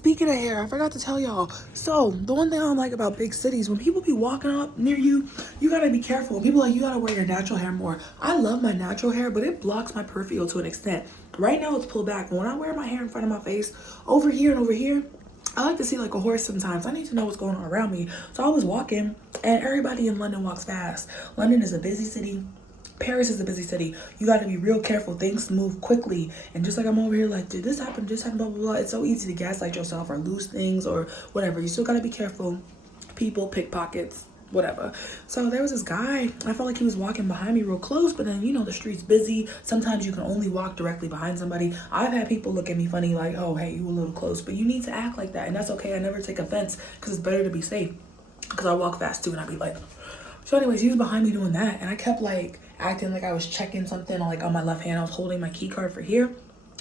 Speaking of hair, I forgot to tell y'all. So the one thing I don't like about big cities, when people be walking up near you, you gotta be careful. When people are like, you gotta wear your natural hair more. I love my natural hair, but it blocks my peripheral to an extent. Right now it's pulled back. But when I wear my hair in front of my face, over here and over here, I like to see like a horse sometimes. I need to know what's going on around me. So I was walking, and everybody in London walks fast. London is a busy city. Paris is a busy city. You got to be real careful. Things move quickly. And just like I'm over here like, did this happen? Just happen, blah, blah, blah. It's so easy to gaslight yourself or lose things or whatever. You still got to be careful. People, pickpockets, whatever. So there was this guy. I felt like he was walking behind me real close, but then, you know, the street's busy. Sometimes you can only walk directly behind somebody. I've had people look at me funny like, oh, hey, you a little close. But you need to act like that. And that's okay. I never take offense because it's better to be safe. Because I walk fast too and I'd be like... So anyways, he was behind me doing that, and I kept like acting like I was checking something like on my left hand. I was holding my key card for here,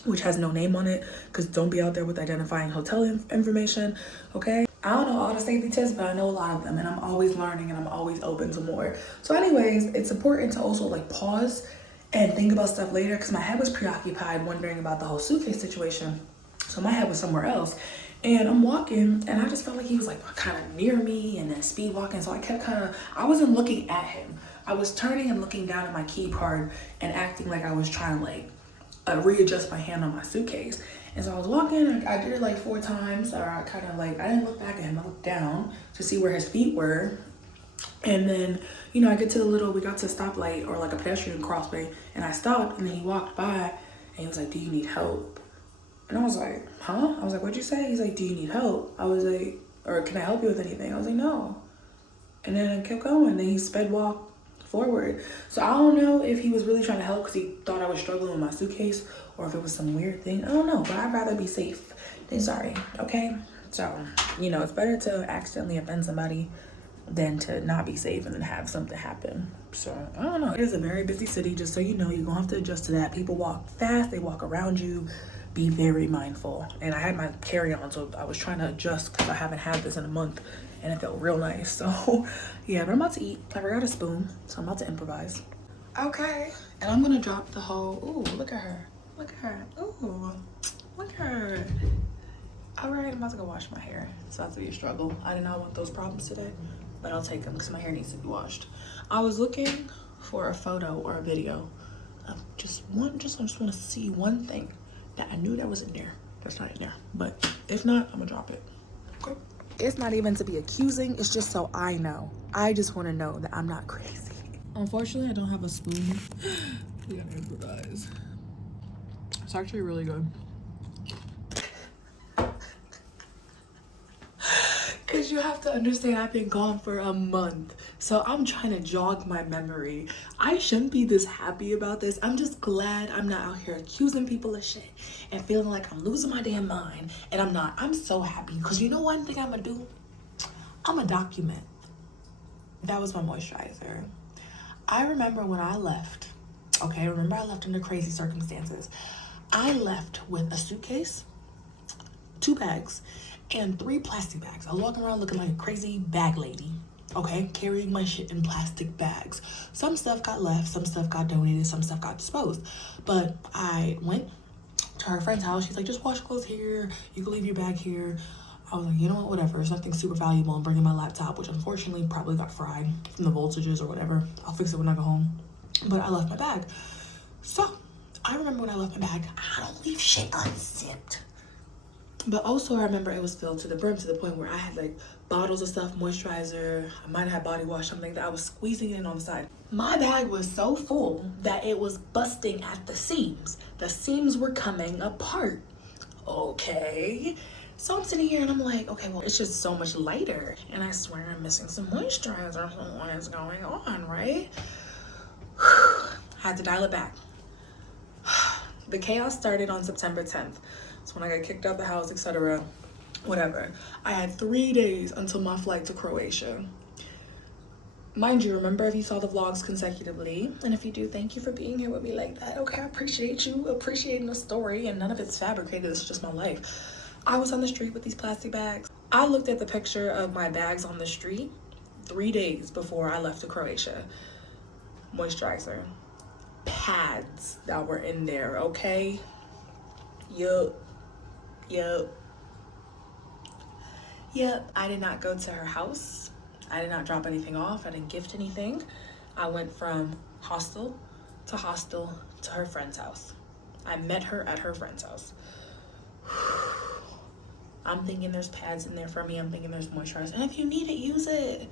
which has no name on it, because don't be out there with identifying hotel information, okay? I don't know all the safety tips, but I know a lot of them, and I'm always learning and I'm always open to more. So anyways, it's important to also like pause and think about stuff later, because my head was preoccupied wondering about the whole suitcase situation. So my head was somewhere else. And I'm walking, and I just felt like he was like kind of near me and then speed walking. So I kept I wasn't looking at him. I was turning and looking down at my key card and acting like I was trying to like readjust my hand on my suitcase. And so I was walking, I did it like 4 times, or I didn't look back at him. I looked down to see where his feet were. And then, you know, we got to a stoplight or like a pedestrian crossway, and I stopped, and then he walked by and he was like, do you need help? And I was like, huh? I was like, what'd you say? He's like, do you need help? I was like, or can I help you with anything? I was like, no. And then I kept going. Then he sped walk forward. So I don't know if he was really trying to help because he thought I was struggling with my suitcase, or if it was some weird thing. I don't know, but I'd rather be safe than sorry, okay? So, you know, it's better to accidentally offend somebody than to not be safe and then have something happen. So, I don't know. It is a very busy city, just so you know. You're gonna have to adjust to that. People walk fast, they walk around you. Be very mindful. And I had my carry-on, so I was trying to adjust because I haven't had this in a month, and it felt real nice. So yeah, but I'm about to eat. I forgot a spoon, so I'm about to improvise. Okay, and I'm gonna drop the whole, ooh, look at her. Look at her. Ooh, look at her. All right, I'm about to go wash my hair. It's about to be a struggle. I did not want those problems today, but I'll take them because my hair needs to be washed. I was looking for a photo or a video of I just want to see one thing that I knew that was in there. That's not in there. But if not, I'm gonna drop it. Okay. It's not even to be accusing. It's just so I know. I just want to know that I'm not crazy. Unfortunately, I don't have a spoon. We gotta improvise. It's actually really good. Because you have to understand, I've been gone for a month. So I'm trying to jog my memory. I shouldn't be this happy about this. I'm just glad I'm not out here accusing people of shit and feeling like I'm losing my damn mind. And I'm not. I'm so happy. Because you know one thing I'm going to do? I'm going to document. That was my moisturizer. I remember when I left. Okay, remember I left under crazy circumstances. I left with a suitcase, 2 bags, and 3 plastic bags. I walk around looking like a crazy bag lady, okay? Carrying my shit in plastic bags. Some stuff got left, some stuff got donated, some stuff got disposed. But I went to her friend's house. She's like, just wash clothes here. You can leave your bag here. I was like, you know what, whatever. It's nothing super valuable. I'm bringing my laptop, which unfortunately probably got fried from the voltages or whatever. I'll fix it when I go home. But I left my bag. So, I remember when I left my bag, I don't leave shit unzipped. But also I remember it was filled to the brim, to the point where I had like bottles of stuff, moisturizer, I might have had body wash, something that I was squeezing in on the side. My bag was so full that it was busting at the seams. The seams were coming apart. Okay. So I'm sitting here and I'm like, okay, well, it's just so much lighter. And I swear I'm missing some moisturizer. What is going on, right? Had to dial it back. The chaos started on September 10th. So when I got kicked out the house, etc., whatever. I had 3 days until my flight to Croatia. Mind you, remember, if you saw the vlogs consecutively, and if you do, thank you for being here with me like that. Okay, I appreciate you appreciating the story, and none of it's fabricated. It's just my life. I was on the street with these plastic bags. I looked at the picture of my bags on the street 3 days before I left to Croatia. Moisturizer. Pads that were in there, okay? Yup. Yep, I did not go to her house. I did not drop anything off. I didn't gift anything. I went from hostel to her friend's house. I met her at her friend's house. I'm thinking there's pads in there for me. I'm thinking there's moisturizers. And if you need it, use it.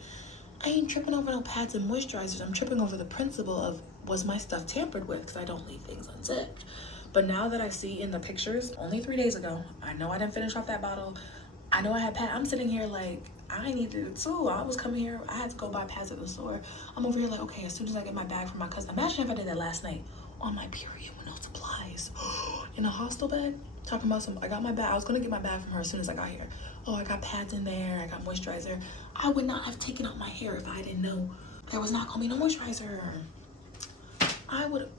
I ain't tripping over no pads and moisturizers. I'm tripping over the principle of, was my stuff tampered with? Because I don't leave things unzipped. But now that I see in the pictures, only 3 days ago, I know I didn't finish off that bottle. I know I had pads. I'm sitting here like, I needed it too. I was coming here. I had to go buy pads at the store. I'm over here like, okay, as soon as I get my bag from my cousin. Imagine if I did that last night on my period with no supplies. In a hostel bag? Talking about some, I got my bag. I was going to get my bag from her as soon as I got here. Oh, I got pads in there. I got moisturizer. I would not have taken out my hair if I didn't know there was not going to be no moisturizer. I would,